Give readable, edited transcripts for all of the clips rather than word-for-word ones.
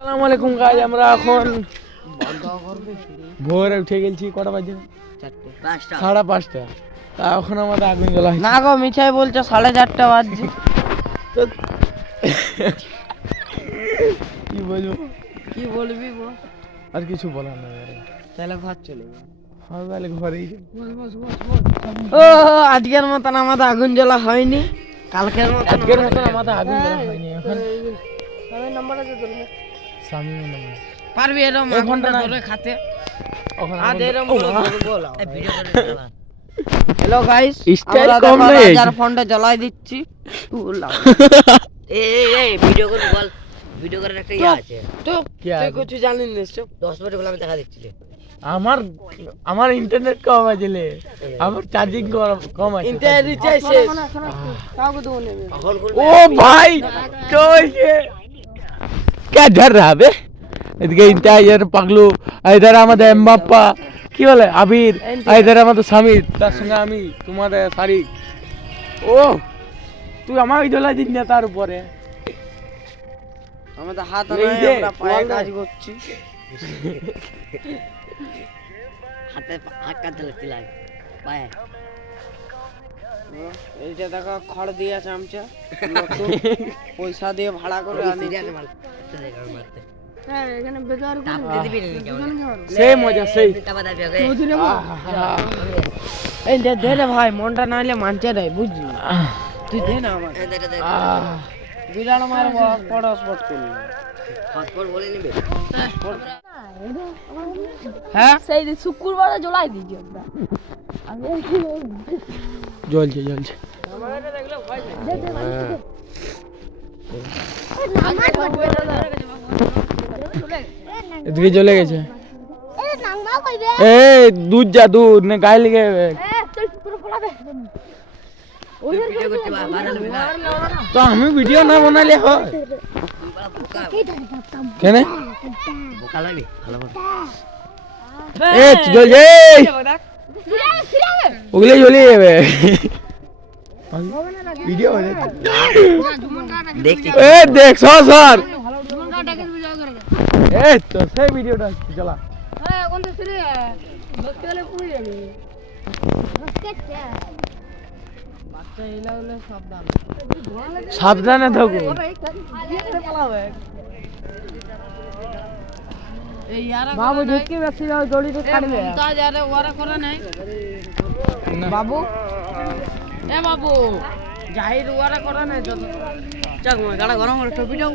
আসসালামু আলাইকুম গাইস, আমরা এখন ভোরে উঠে গেছি। কটা বাজে? 5:30। তা এখন আমাদের আগুন জ্বলা হয়েছে। না গো, মিঠাই বলছো 4:30 বাজছে। কি বলবো? কি বলবি বল? আর কিছু বলার নাই। তাহলে ঘর চলে যাবে। হ্যাঁ, তাহলে ঘরেই ও আজকের মতন আমাদের আগুন জ্বলা হয়নি, কালকের মতন আমাদের আগুন জ্বলা হয়নি। এখন সামনে নাম্বার পারবি এরকম এক ঘন্টা ধরে খাতে। এখন আজ এরকম ও মা। বলো ভিডিও করে চালা। হ্যালো গাইস, স্টাইল আমরা কম দেখো নেই। রাজার ফোনটা জ্বলাই দিচ্ছি। এই ভিডিও করে বল, ভিডিও করার একটা ইয়ে আছে তো কি তুই আছে? কিছু জানিস না সব। 10 মিনিট বলে আমি দেখা দিচ্ছিলে। আমার ইন্টারনেট কম আছে লে, আমার চার্জিং কম আছে। ইন্টারনেট রিচার্জ শেষ। এখন ओ भाई तो ये क्या डर रहा है बे? এদিকে ইন্টার পাগলু, ইধার আমাদের এমবাপ্পা, কি বলে আবির, ইধার আমাদের সামির, তার সঙ্গে আমি তোমাদের সারি। ও তুই আমাকে জ্বলাই দিন না তার উপরে। আমাদের হাত এই নাই, যে, আমরা পায়ে বল না। কাজ করছি। হাতে হাত কাটতে লাগতে লাগে পায়ে। এইটা দেখো খড় দিয়ে চামচা নতুন পয়সা দিয়ে ভাড়া করে আনি। সিরিয়াস মাল দেখে মারতে হ্যাঁ, এখানে বেকার টাপ দিয়ে দিবি না কেমন সেই মজা সেই। টাপা দাবি আগে এই দে দে রে ভাই, মনটা নাইলে মানছে রে, বুঝলি? তুই দে না আমাকে। এই দেখ বিড়াল মার বড় স্পট করলি। পাসপোর্ট বলে নিবে। হ্যাঁ সেই দিন শুক্রবারে জ্বলাই দিয়েছি আমরা। জ্বলছে জ্বলছে। এদিকে জ্বলে গেছে। এই দুধ যা দুধ না গায়ে লেগে যাবে। ভিডিও করতে ভাইরাল হবে না। তো আমি ভিডিও না বানালে হয় বোকা কেন? বোকা লাগবে ভালো করে। এ জ্বলছে, ওগুলো জ্বলে যাবে। ভিডিও দেখছি এ দেখ সর এই তো সেই ভিডিওটা চলা। বাচ্চা এলা হলে সাবধান। সাবধানে থাকো। এই ইয়ারা বাবু ঝুঁকি বেশি যাও, দড়িতে কাটবে। মমতাজ আরে ওরা করে নাই না। বাবু, এ বাবু জাহির ওরা করে নাই তো। চাক মা গাড়া গরম করে টপি দাও।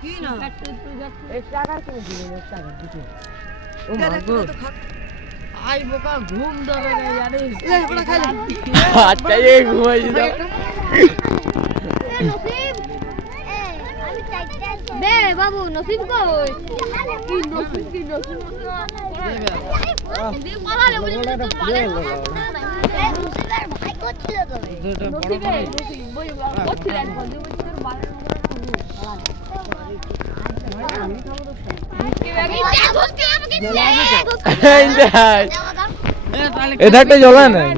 কি না আই বোকা ঘুম ধরে না ইয়ারে। আচ্ছা এই ঘুমাই যাও। দে বাবু নসিব কই কি নসিব কি নসিব দে পালালে বলি তো পালে নসিবের ভাই করছিল তো নসিবের বই করছিলেন বন্ধু বন্ধুদের বাড়ির এধারটা জ্বলা নাই।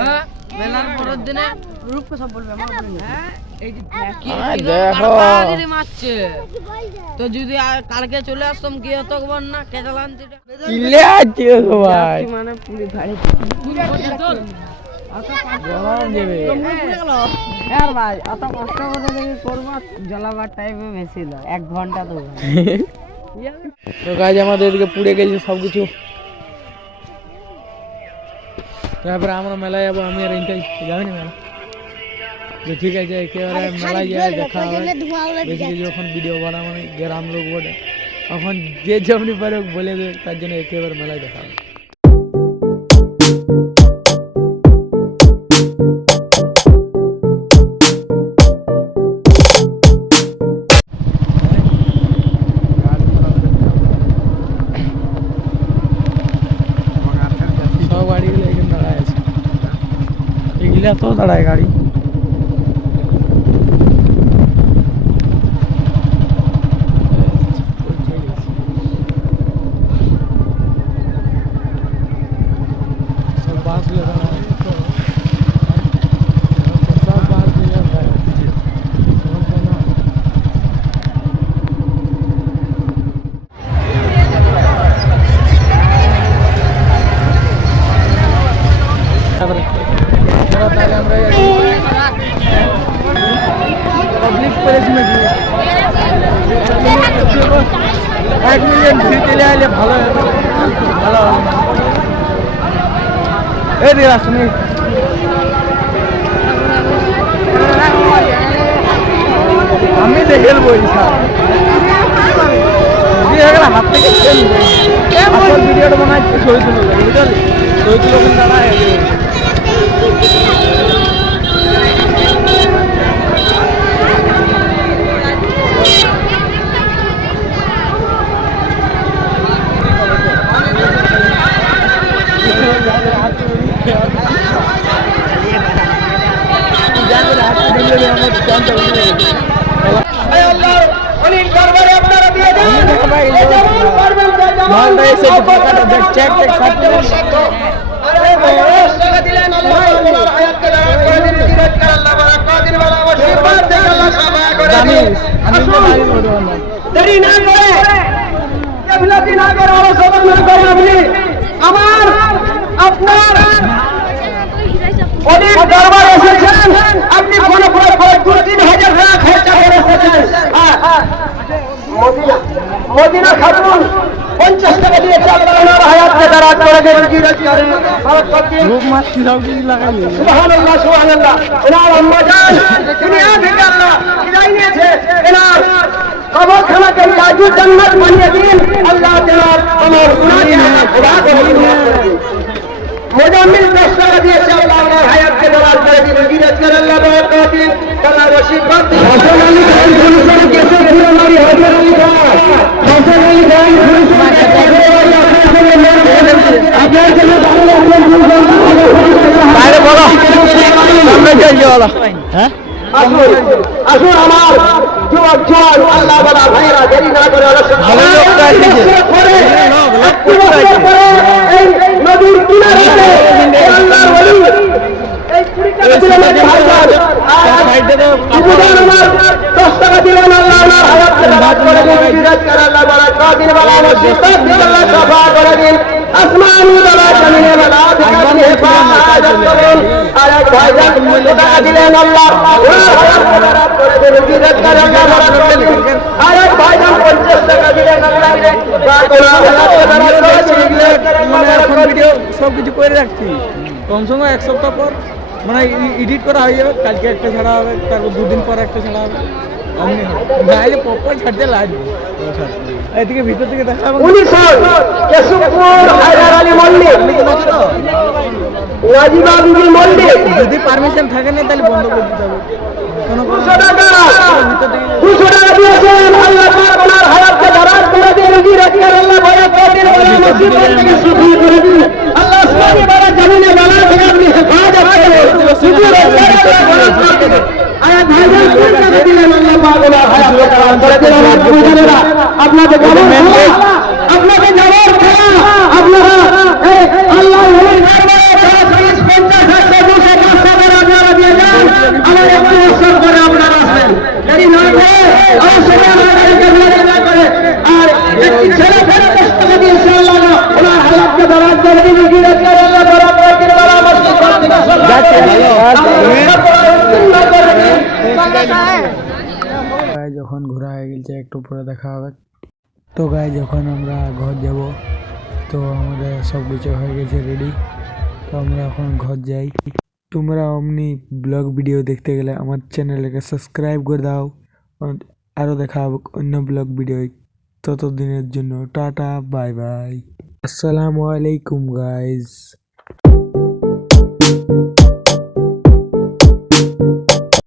হ্যাঁ, মেলার পরের দিনে রূপকে সব বলবে আমার বলবে। হ্যাঁ, এই যে দেখো। কারবাগিরি মারছে। তো যদি কালকে চলে আসতাম কি হতো খবর না? কেটালান কিলে আছে গো ভাই। মানে পুরি ভাই জ্বলান যাবে। আর ভাই অত কষ্ট করে যদি করবো, জ্বলাবার টাইমে বেশি না, 1 ঘন্টা তো। তো কাজ আমাদের এদিকে পুড়ে গেছে সবকিছু। তারপরে আমরা মেলায় যাবো, আমি আর ইন্টাই যাবি না মেলা? তো ঠিক আছে, একেবারে মেলায় যায় দেখা হবে। বেশি যখন ভিডিও বানাবো গ্রাম লোক বলে, এখন যে যেমনি পারে বলে দেবে, তার জন্য একেবারে মেলায় দেখা হবে। সব গাড়িগুলো এখানে দাঁড়ায় আছে, এগুলা তো দাঁড়ায় গাড়ি। সব বাসগুলো দাঁড়ায়, সব বাস দিকে আসুন আমি দেখে বলছি হাত থেকে ভিডিওটা মনে হচ্ছে ছবি তুলো বুঝলি ছবি তুলো ওখানে দাঁড়ায় আমার আপনার অনেক দরবার এসেছেন আপনি কোনো কোনো 2-3 হাজার টাকা খরচা করে এসেছেন মদিনা খাতুন 50 টাকা দিয়ে চাল বানানোর হায়াতকে দাঁড়াত করে দেন সুবহানাল্লাহ সুবহানাল্লাহ এনার আম্মা জান দুনিয়া থেকে আল্লাহ বিদায় নিয়েছে এনার কবরখানাকে তাজুল জান্নাত বানিয়ে দিন আল্লাহ তাআলা আমার গুনাহকে ক্ষমা করে দিন মোজাম্মিল 10 টাকা দিয়েছে আল্লাহ ওনার হায়াতকে দাঁড়াত করে দিন জিরাত করে আল্লাহ বরকত দিন তাআলা রশিদ বাদ হাসান আলী খান পুলিশের কেসে ঘুরে মারি হাসান আলী খান আপনার জন্য বাইরে বলো সামনে যাইয়ে বলো হ্যাঁ আসুন আমার যুবক জোয়ান আল্লাহ বলা ভাইরা দেরি না করে ভালো লোকটা এসেছে এই নদীর কিনারে আল্লাহর ওলি এই 20 টাকা দিলেন ভাইজান আমার 10 টাকা দিলেন আল্লাহ ওনার হায়াতকে দাঁড়াত করে দিন বিরাজ করে আল্লাহ বলা কাদির বলা মসজিদ আল্লাহ সাফা করে দিন আসমানি বলা জমিনে বলা থেকে হেফাজত করুন আর এক ভাইজান 50 টাকা দিলেন আল্লাহ ওনার হায়াতকে দাঁড়াত করে দিন বিরাজ করে আল্লাহ বলা আর এক ভাইজান 50 টাকা দিলেন আল্লাহ ওনার হায়াতকে দাঁড়াত করে দিন মানে এখন ভিডিও সব কিছু করে রাখছি কমসে কম 1 সপ্তাহ পর মানে এডিট করা হয়ে যাবে কালকে একটা ছাড়া হবে তারপর 2 দিন পর একটা ছাড়া হবে অমনি গাইলে পপর ছাড়তে লাগবে এদিকে ভিতর থেকে দেখা হবে কেশবপুর হায়দার আলী মল্লিক নাজিবা বিবি মল্লিক যদি পারমিশন থাকে না তাহলে বন্ধ করে দিতে হবে কোনো 200 টাকা দিয়েছেন আল্লাহ পাক ওনার হায়াতকে দাঁড়াত করে দিন রুজি রাখি আল্লাহ বরকত দিন ওনার মুসিবত থেকে সুফি করে দিন আল্লাহ আসমানি বালা জমিনে বালা থেকে আপনি হেফাজত করুন সুফি রাখি আয়া ভাইজান 2 টাকা দিলেন আল্লাহ পাক ওনার হায়াতকে দাঁড়াত করে দিন আমার বুঝুনেরা আপনাকে আপনাকে যাওয়ার খেলা আপনারা আল্লাহ ওলির দরবারে 50 করে আপনারা দিয়ে যান আমার একটু উৎসব করে আপনারা আসবেন যদি না করে আর একটি ছেলে ফেলে 10 টাকা দিয়ে ইনশাআল্লাহ ওনার হায়াতকে দাঁড়াত করে দিন জিরাত করে আল্লাহ বরকত দিন ওয়ালা মসজিদ যখন ঘোরা হয়ে গেছে একটু পরে দেখা হবে তো গাই যখন আমরা ঘর যাব তো আমাদের সব কিছু হয়ে গেছে রেডি তো আমরা এখন ঘর যাই তোমরা অমনি ব্লগ ভিডিও দেখতে গেলে আমার চ্যানেলকে সাবস্ক্রাইব করে দাও আরও দেখা হবে অন্য ব্লগ ভিডিও ততদিনের জন্য টাটা বাই বাই আসসালামু আলাইকুম গাইজ